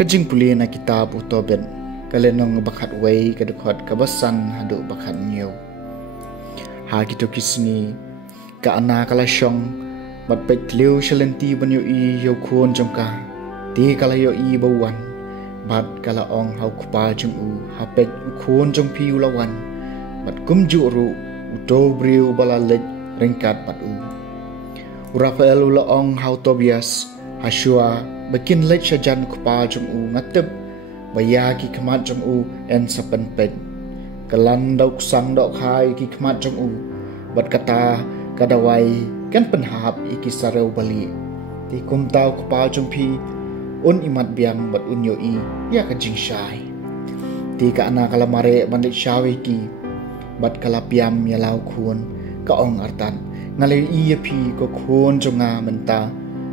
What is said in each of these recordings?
Kajing puli na kitab Tobit kalenong bakat way kadukot kabasan hadu bakat niyo. Ha kito kisni ka ana kalasyong matpet liu shalenti banyo i yo kuon jongka ti kalayo i bawan bat kalaong hau kupa jong u hapet kuon jong piu lawan bat kumjuru uto briu balalet ringkat bat u. Rafael ulaong hau Tobias Hashua Bakin lech sajan kupa jong u ngatep bayaki kemat jong u en sapen pet kalan dauk sang dok hai ki kemat jong u bat kata kadawai kan penhap iki sareu bali ti kum tau kupa jong pi un imat biang bat unyo i ya ka jing shai ti ka ana kalamare bandit shawi ki bat kalapiam ya lau khun ka ong artan ngalai i pi ko khun jonga menta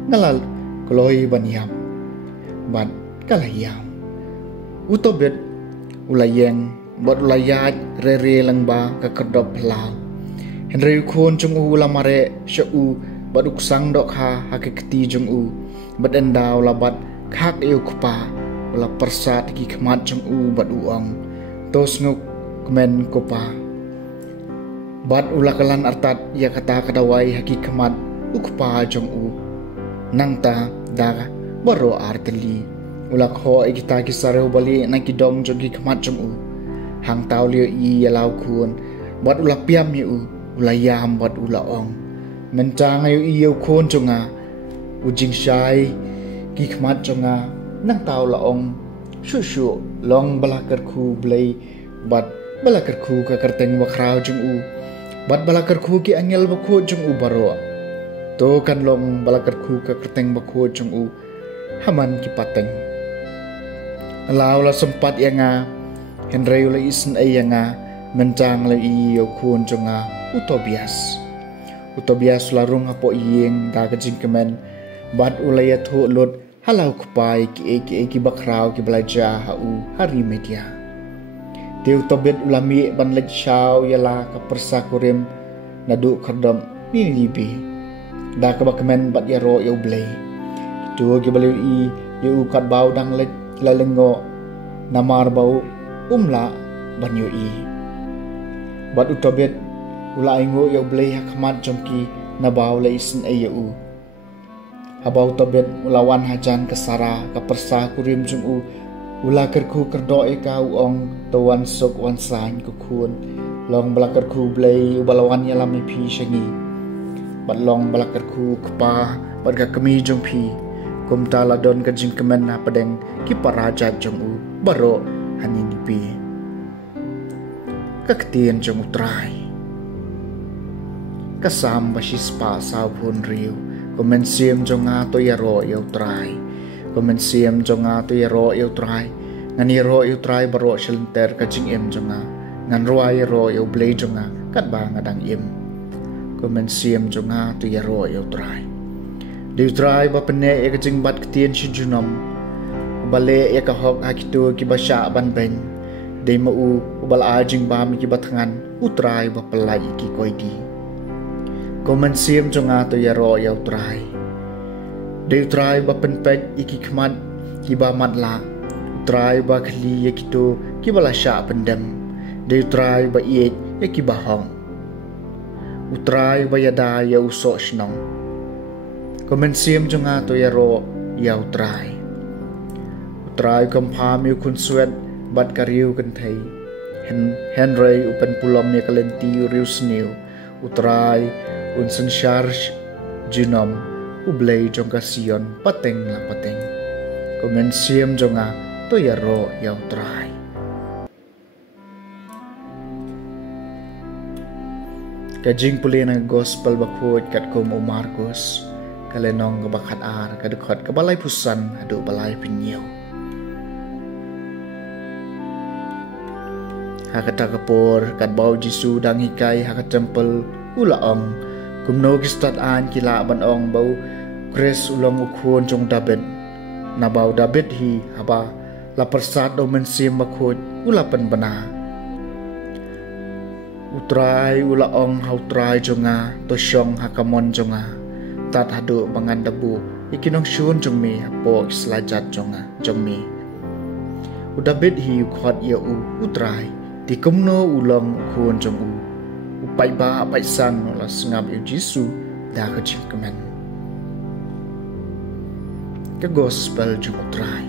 ngalal Koloi baniam bat kalayam Utobit ulayeng bot ulayat re langba ka kedop halal Henry khon jong u lamare shu bat uksang dok ha hakikti jong u bat endaw labat khak eu kupa ula persat ki khmat jong u bat uang tos nguk kemen kupa bat ulakalan artat ya kata kadawai haki khmat ukpa jong u nangta daga baro arteli ulak ho ikita kisareu bali na kidom jogi khmat jong u hang taw liu i yalau khun bat ulak piam yu ulayam bat ulaong mentang ayu i yu khun jonga ujing shai ki khmat jonga nang taw laong shu long balakar khu blai bat balakar khu ka karteng wakrau jong u bat balakar khu ki angel bakho jong u baro to kan long balakar khu ka kerteng bakho jong u haman ki pateng law la sempat yanga henry la isen ayanga mentang la i yo khun jonga utobias la rung apo yeng da ka jingkemen bat ulaya tho lot halau kpai ki bakrau ki belaja ha u hari media te utobet ulami ban lek shau yala ka persakurim nadu khadam ni libi da ka bakmen bat yaro yo blay tu ki bali i yu kat bau dang lek lalengo namar bau umla ban yo i bat utobet ula ingo yo blay hakmat jomki na bau la isin ayu habau tobet ulawan hajan kesara ka persa kurim jum u ula kerku kerdo e ka uong tawan sok wan san ku khun long balakar khu blay ubalawan yalami phi shangi bat long balakar khu kpa bat ka kami jong phi kumta ladon ka jingkemen na padeng ki paraja jong u baro hanini pi kaktien jong utrai kasam basis pa sa phun riu komensiam jonga to yaro yo trai komensiam jonga to yaro yo trai ngani ro yo trai baro shelter ka jing em jonga ngan roi ro yo blay jonga kat ba ngadang im komensiam jonga to yaro yo trai de trai ba pene e ka jing bat ktien shi junom bale e ka hok hakitu ki basha ban ben de ma u bal a jing ba mi ki bathangan utrai ba pelai ki koidi komensiam jonga to yaro yo trai de trai ba pen pet iki khmat ki ba mat la trai ba khli yakitu ki bala sha pendem de trai ba ye ki ba hong utrai ba yada ya uso shnong komensiam jonga to yaro ya utrai kom pham yu kun swet bat kariu kan thai henry upen pulom ya kalenti riu sniu utrai unsen charge junom ublei jong ka sion pateng la pateng komen siam jonga to ya ro yau trai kajing puli na gospel bakhot kat kom o Markus kalenong bakat ar kadukot kabalai pusan adu balai pinyo hakata kapor kat bau Jisu dang hikai hakat tempel ulaong kumno kistat an kila ban ong bau kres ulong ukhon jong David na bau David hi haba la persat do mensim bakhot ulapan bana utrai ulaong hautrai jonga to syong hakamon jonga tat hadu bangan dabu ikinong syun jongmi hapo islajat jonga jongmi David hi khot ya utrai di kumno ulong khon jong upai ba pai sang la sngap yu Jisu da ka chim kemen ke gospel jong utrai